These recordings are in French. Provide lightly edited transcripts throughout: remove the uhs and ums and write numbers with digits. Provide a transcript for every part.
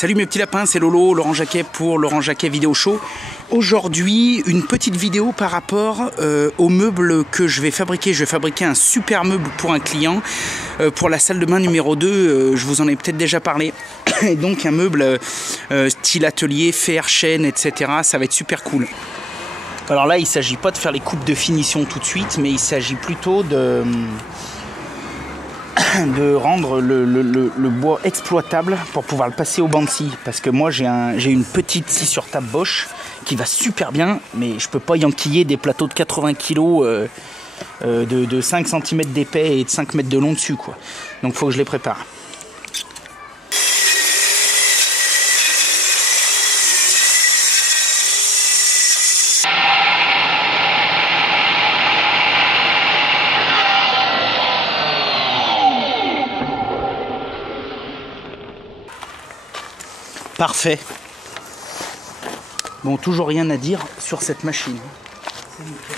Salut mes petits lapins, c'est Lolo, Laurent Jacquet pour Laurent Jacquet Vidéo Show. Aujourd'hui, une petite vidéo par rapport aux meubles que je vais fabriquer. Je vais fabriquer un super meuble pour un client, pour la salle de bain numéro 2, je vous en ai peut-être déjà parlé. Et donc un meuble style atelier, fer, chêne, etc. Ça va être super cool. Alors là, il ne s'agit pas de faire les coupes de finition tout de suite, mais il s'agit plutôt de rendre le bois exploitable pour pouvoir le passer au banc de scie. Parce que moi j'ai une petite scie sur table Bosch qui va super bien, mais je peux pas enquiller des plateaux de 80 kg de 5 cm d'épais et de 5 mètres de long dessus, quoi. Donc il faut que je les prépare. Parfait. Bon, toujours rien à dire sur cette machine. C'est nickel.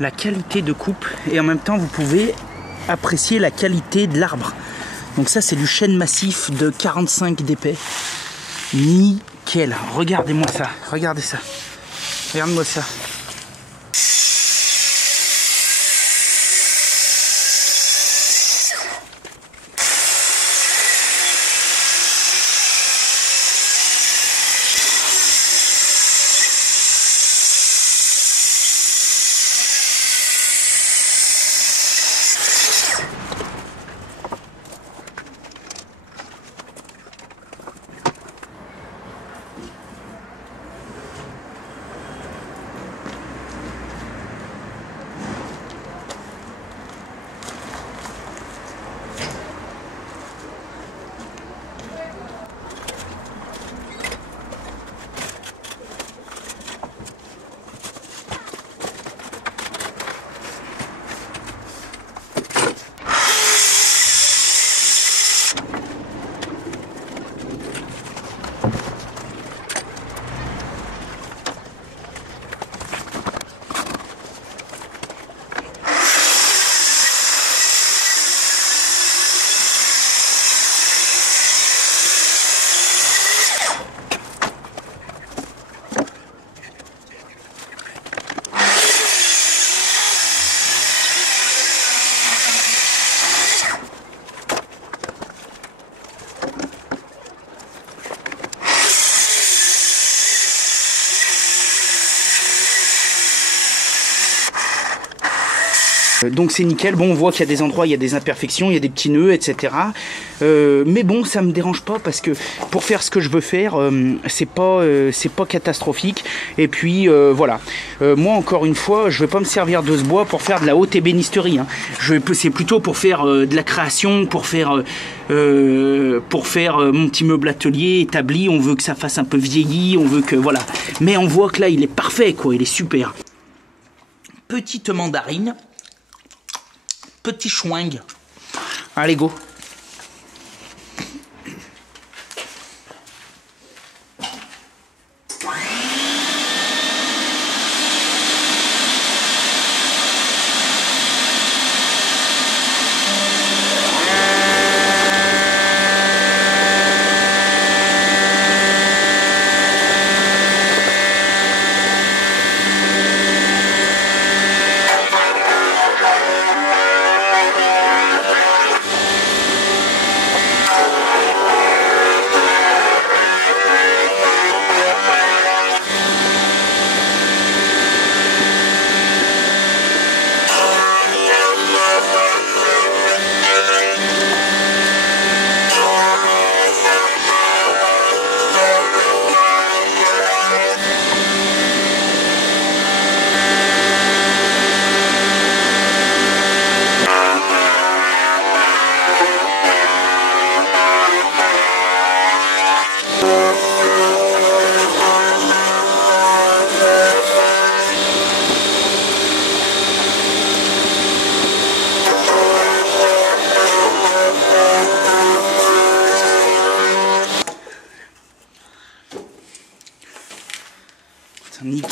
La qualité de coupe, et en même temps vous pouvez apprécier la qualité de l'arbre. Donc ça c'est du chêne massif de 45 d'épais. Nickel. Regardez-moi ça. Regardez ça. Regarde-moi ça. Donc c'est nickel. Bon, on voit qu'il y a des endroits, il y a des imperfections, il y a des petits nœuds, etc. Mais bon, ça me dérange pas parce que pour faire ce que je veux faire, c'est pas catastrophique. Et puis voilà. Moi, encore une fois, je vais pas me servir de ce bois pour faire de la haute ébénisterie. Hein. C'est plutôt pour faire de la création, pour faire mon petit meuble atelier établi. On veut que ça fasse un peu vieilli, on veut que voilà. Mais on voit que là, il est parfait, quoi. Il est super. Petite mandarine. Petit chouing. Allez, go.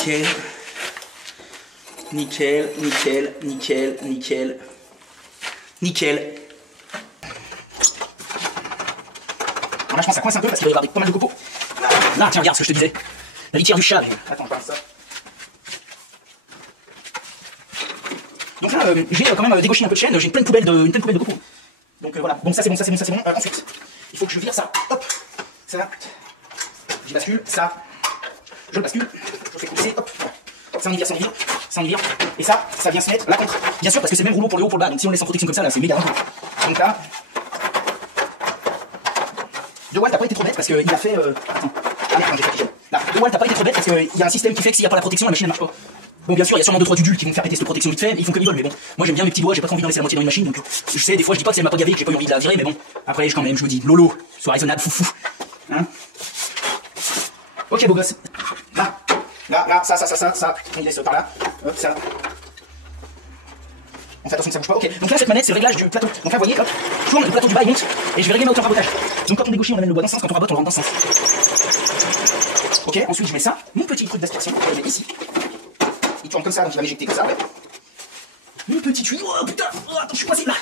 nickel. Nickel, nickel, nickel, nickel. Nickel. Alors là, je pense que ça coince un peu parce qu'il va y avoir pas mal de copeaux. Là, tiens, regarde ce que je te disais. La litière du chat. Attends, je parle de ça. Donc là, j'ai quand même dégauché un peu de chaîne, j'ai une pleine poubelle de copeaux. Donc voilà, bon ça c'est bon, ça c'est bon, ça c'est bon. Ensuite, il faut que je vire ça. Hop, ça, j'y bascule, ça, je le bascule, je le fais cousser, hop, ça on y vire, ça on y vire, ça on y vire, et ça vient se mettre là contre. Bien sûr, parce que c'est le même rouleau pour le haut, pour le bas, donc si on le laisse en protection comme ça, là c'est méga dangereux. Donc là, De Waal t'as pas été trop bête parce qu'il a fait. Attends, ah merde, j'ai fait. Là, De Waal t'as pas été trop bête parce qu'il y a un système qui fait que s'il n'y a pas la protection, la machine ne marche pas. Bon, bien sûr, il y a sûrement 2-3 dudules qui vont faire péter cette protection vite fait, ils font comme ils veulent, mais bon, moi j'aime bien mes petits doigts, j'ai pas trop envie d'en laisser la moitié dans une machine, donc je sais, des fois je dis pas que c'est m'a pas gavé, que j'ai pas eu envie de la virer, mais bon, après quand même, je me dis, Lolo, sois raisonnable, foufou. Hein? Ok, beau gosse. Là, ça, on y laisse par là, hop, ça. On fait attention que ça bouge pas, ok. Donc là, cette manette, c'est le réglage du plateau. Donc là, vous voyez, hop, je tourne, le plateau du bas il monte, et je vais régler ma hauteur de rabotage. Donc quand on dégauchit, on amène le bois dans ce sens, quand on rabote, on le rentre dans ce sens. Ok, ensuite je mets ça, mon petit truc d'aspiration, je le mets ici. Il tourne comme ça, donc il va m'éjecter comme ça, ouais. Mon petit tuyau, oh putain, oh, attends, je suis coincé là.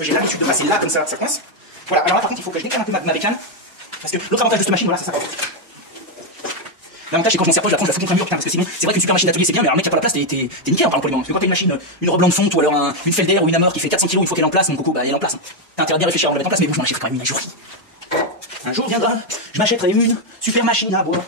J'ai l'habitude de passer là, comme ça coince. Voilà, alors là par contre, il faut que je décale un peu ma bécane. Parce que l'autre avantage de cette machine, voilà, c'est ça. L'avantage, c'est quand je m'en sers pas, je la prends, je la fous contre un mur, putain, parce que sinon, c'est vrai qu'une super machine d'atelier c'est bien, mais alors, mec, qui a pas la place, t'es nickel en parlant poliment. Parce que quand t'as une machine, une robe blanc de fonte, ou alors une Felder ou une Hammer qui fait 400 kg, il faut qu'elle en place, mon coco, bah elle est en place. T'as intérêt à bien réfléchir avant de la mettre en place, mais bon, je m'en achèterai quand même une un jour. Un jour viendra, je m'achèterai une super machine à bois.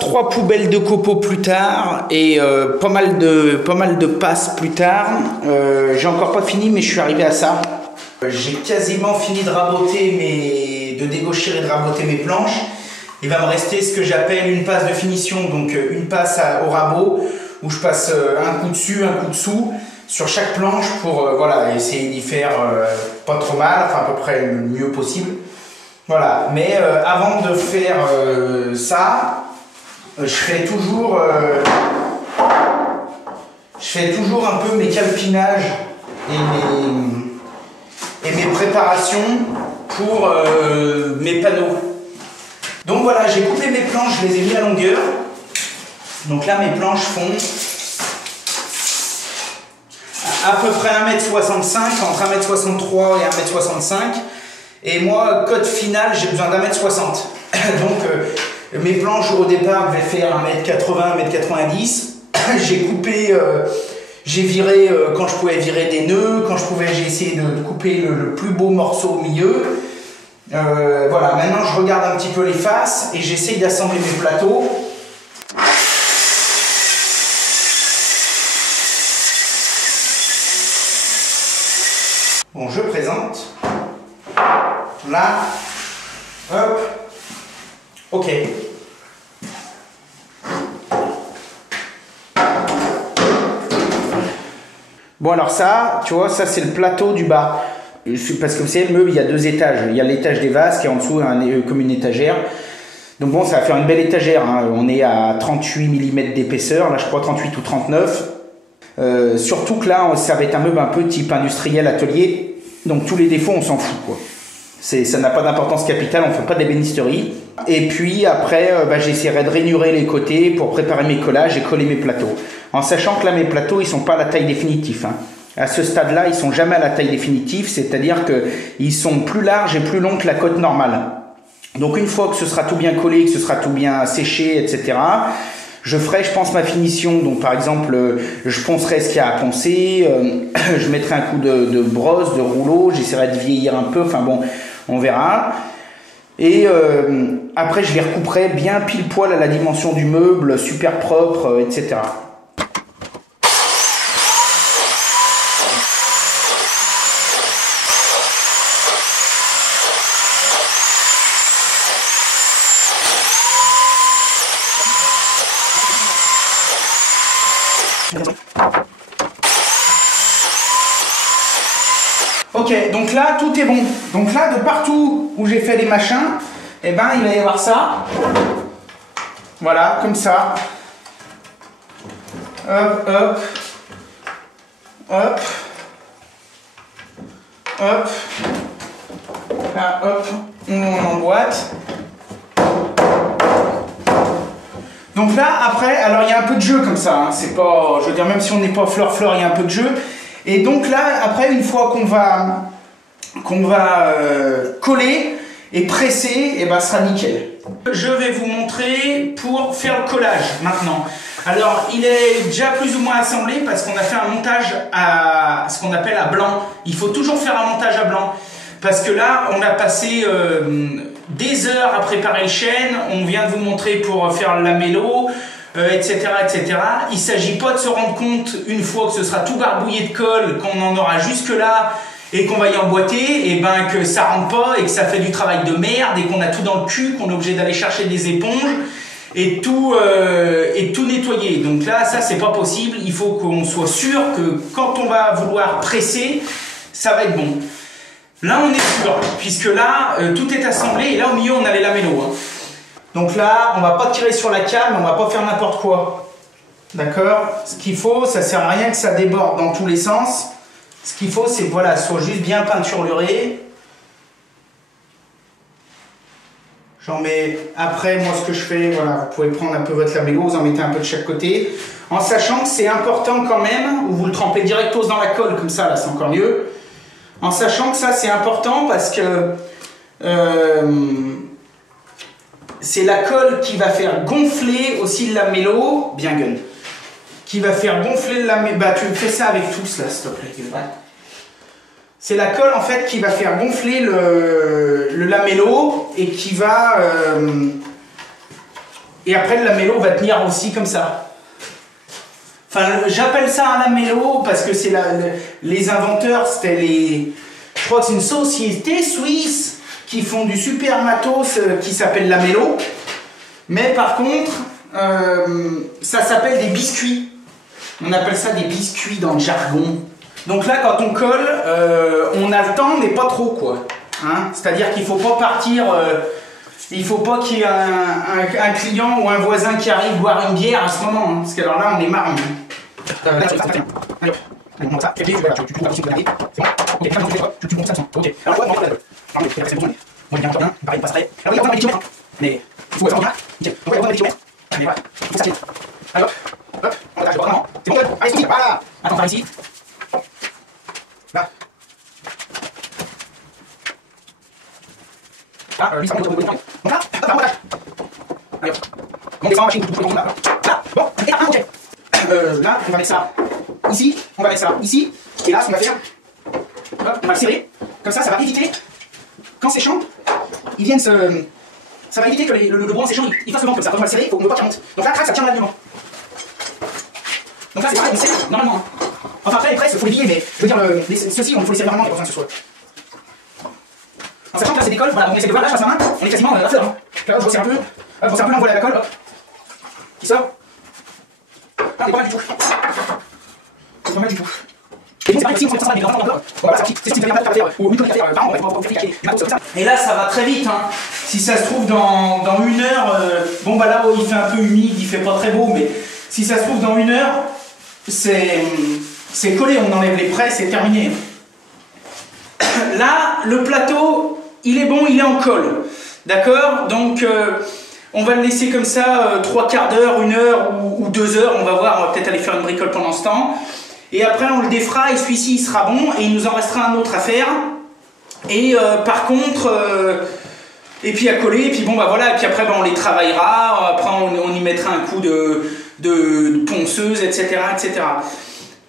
Trois poubelles de copeaux plus tard et pas mal de passes plus tard. J'ai encore pas fini, mais je suis arrivé à ça. J'ai quasiment fini de raboter de dégaucher et de raboter mes planches. Il va me rester ce que j'appelle une passe de finition, donc une passe au rabot où je passe un coup dessus, un coup dessous sur chaque planche pour voilà, essayer d'y faire pas trop mal, enfin à peu près le mieux possible. Voilà, mais avant de faire ça, je fais toujours un peu mes calpinages et mes préparations pour mes panneaux. Donc voilà, j'ai coupé mes planches, je les ai mis à longueur. Donc là, mes planches font à peu près 1m65, entre 1m63 et 1m65. Et moi, code final, j'ai besoin d'1m60. Donc mes planches au départ devaient faire 1m80, 1m90. J'ai coupé, j'ai viré quand je pouvais virer des nœuds, quand je pouvais, j'ai essayé de couper le plus beau morceau au milieu. Voilà, maintenant je regarde un petit peu les faces et j'essaye d'assembler mes plateaux. Bon, je présente. Là, hop, ok. Bon alors ça, tu vois, ça c'est le plateau du bas. Parce que vous savez, le meuble, il y a deux étages. Il y a l'étage des vases qui est en dessous, comme une étagère. Donc bon, ça va faire une belle étagère. Hein. On est à 38 mm d'épaisseur, là je crois 38 ou 39. Surtout que là, ça va être un meuble un peu type industriel atelier. Donc tous les défauts, on s'en fout, quoi. Ça n'a pas d'importance capitale, on ne fait pas d'ébénisterie. Et puis après, j'essaierai de rainurer les côtés pour préparer mes collages et coller mes plateaux. En sachant que là, mes plateaux, ils ne sont pas à la taille définitive. Hein. À ce stade-là, ils ne sont jamais à la taille définitive, c'est-à-dire qu'ils sont plus larges et plus longs que la cote normale. Donc une fois que ce sera tout bien collé, que ce sera tout bien séché, etc., je ferai, je pense, ma finition. Donc par exemple, je poncerai ce qu'il y a à poncer, je mettrai un coup de brosse, de rouleau, j'essaierai de vieillir un peu, enfin bon, on verra. Et après, je les recouperai bien pile poil à la dimension du meuble, super propre, etc. Ok, donc là tout est bon. Donc là, de partout où j'ai fait les machins, eh ben il va y avoir ça. Voilà, comme ça. Hop, hop. Hop. Hop. Là, hop. On emboîte. Donc là, après, alors il y a un peu de jeu comme ça. Hein, c'est pas, je veux dire, même si on n'est pas fleur, il y a un peu de jeu. Et donc là, après, une fois qu'on va coller et presser, et ben, ce sera nickel. Je vais vous montrer pour faire le collage maintenant. Alors, il est déjà plus ou moins assemblé parce qu'on a fait un montage à ce qu'on appelle à blanc. Il faut toujours faire un montage à blanc parce que là, on a passé des heures à préparer le chêne. On vient de vous montrer pour faire le lamello, etc., etc. Il ne s'agit pas de se rendre compte une fois que ce sera tout barbouillé de colle, qu'on en aura jusque là et qu'on va y emboîter, et ben que ça rentre pas et que ça fait du travail de merde et qu'on a tout dans le cul, qu'on est obligé d'aller chercher des éponges et tout nettoyer. Donc là, ça c'est pas possible. Il faut qu'on soit sûr que quand on va vouloir presser, ça va être bon. Là on est sûr, puisque là tout est assemblé et là au milieu on a les lamellos. Hein. Donc là, on va pas tirer sur la came, on va pas faire n'importe quoi. D'accord? Ce qu'il faut, ça sert à rien que ça déborde dans tous les sens. Ce qu'il faut, c'est que voilà, soit juste bien peinturluré. J'en mets après, moi ce que je fais, voilà, vous pouvez prendre un peu votre lamello, vous en mettez un peu de chaque côté. En sachant que c'est important quand même, ou vous le trempez directos dans la colle, comme ça, là c'est encore mieux. En sachant que ça c'est important parce que c'est la colle qui va faire gonfler aussi le lamello, bien gun, qui va faire gonfler le lamello. Bah tu fais ça avec tous là, s'il te plaît. C'est la colle en fait qui va faire gonfler le lamello et qui va... et après le lamello va tenir aussi comme ça. Enfin, j'appelle ça un lamello parce que c'est les inventeurs, c'était les... Je crois que c'est une société suisse qui font du super matos qui s'appelle lamello. Mais par contre, ça s'appelle des biscuits. On appelle ça des biscuits dans le jargon. Donc là, quand on colle, on a le temps, mais pas trop, quoi. Hein, c'est-à-dire qu'il ne faut pas partir... il ne faut pas qu'il y ait un client ou un voisin qui arrive boire une bière à ce moment. Hein, parce que alors là, on est marrant. Là, allez, on monte ça. Tu trouves la possible de l'arrière. C'est bon. Ok, tu montes ça. Ok. Alors, on va monter la colle. C'est bon. Moi, bien, bien. Pareil, passerait. Alors, oui, on va mettre des kilomètres. Mais il faut avoir nickel. Donc, on va mettre des kilomètres. Mais voilà, il faut que ça tienne. Allez, hop. Hop. On attache vraiment. C'est bon, allez, c'est voilà. Attends, par ici. Là. Là, lui, ça va monter. Donc là, hop, on attache. Allez, hop. On descend, machine, tout là. Là. Bon, et là, ok. Là, on va mettre ça ici. On va mettre ça ici. Et là, ce qu'on va faire, hop, on va le serrer. Comme ça, ça va éviter, quand c'est chaud, ils viennent se... Ça va éviter que le bois en séchant, il fasse le vent comme ça. Quand on va le serrer, il faut ne pas qu'il remonte. Donc là, crac, ça tient l'alignement. Donc là, c'est pareil, on serre normalement. Hein. Enfin, après, les presses, il faut les plier, mais je veux dire, ceux-ci, il faut les serrer normalement, il n'y a pas besoin que ce soit. En sachant que là, c'est des colles, voilà, on essaie de voir, là, je passe ma main, on est quasiment à fleur. Hein. Là, je resserre un peu, je resserre un peu l'envol à la colle, hop, qui sort. Là, on est pas mal du tout. C'est pas mal du tout. Et donc, c'est pareil aussi, on fait ça avec des grands encore. Bon, voilà, c'est ce que vous avez pas faire, ou une faire, par an, on va faire du matos comme ça. Et là, ça va très vite, hein. Si ça se trouve dans une heure, bon, bah là, il fait un peu humide, il fait pas très beau, mais si ça se trouve dans une heure, c'est collé, on enlève les presses, c'est terminé. Là, le plateau, il est bon, il est en colle. D'accord? Donc, on va le laisser comme ça, 3/4 d'heure, 1 heure ou 2 heures. On va voir, on va peut-être aller faire une bricole pendant ce temps. Et après, on le défera et celui-ci, il sera bon. Et il nous en restera un autre à faire. Et par contre, et puis à coller. Et puis bon, bah voilà. Et puis après, bah, on les travaillera. Après, on y mettra un coup de ponceuse, etc., etc.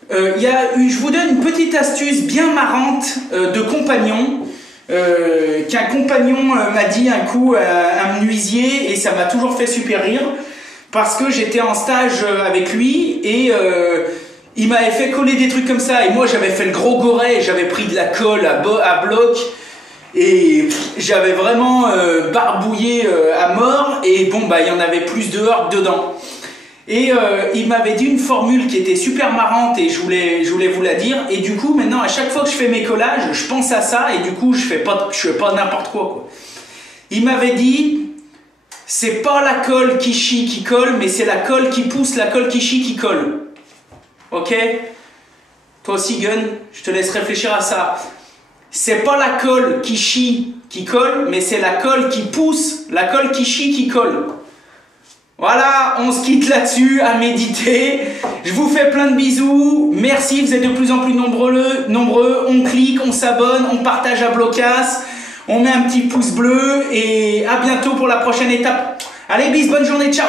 Je vous donne une petite astuce bien marrante de compagnon qu'un compagnon m'a dit un coup à un menuisier et ça m'a toujours fait super rire parce que j'étais en stage avec lui et il m'avait fait coller des trucs comme ça et moi j'avais fait le gros goret, j'avais pris de la colle à bloc et j'avais vraiment barbouillé à mort et bon bah il y en avait plus dehors que dedans. Et il m'avait dit une formule qui était super marrante et je voulais vous la dire. Et du coup, maintenant, à chaque fois que je fais mes collages, je pense à ça et du coup, je fais pas n'importe quoi. Il m'avait dit, c'est pas la colle qui chie qui colle, mais c'est la colle qui pousse la colle qui chie qui colle. Ok? Toi aussi, Gun, je te laisse réfléchir à ça. C'est pas la colle qui chie qui colle, mais c'est la colle qui pousse, la colle qui chie qui colle. Voilà, on se quitte là-dessus, à méditer. Je vous fais plein de bisous. Merci, vous êtes de plus en plus nombreux. On clique, on s'abonne, on partage à blocasse. On met un petit pouce bleu et à bientôt pour la prochaine étape. Allez, bis, bonne journée, ciao.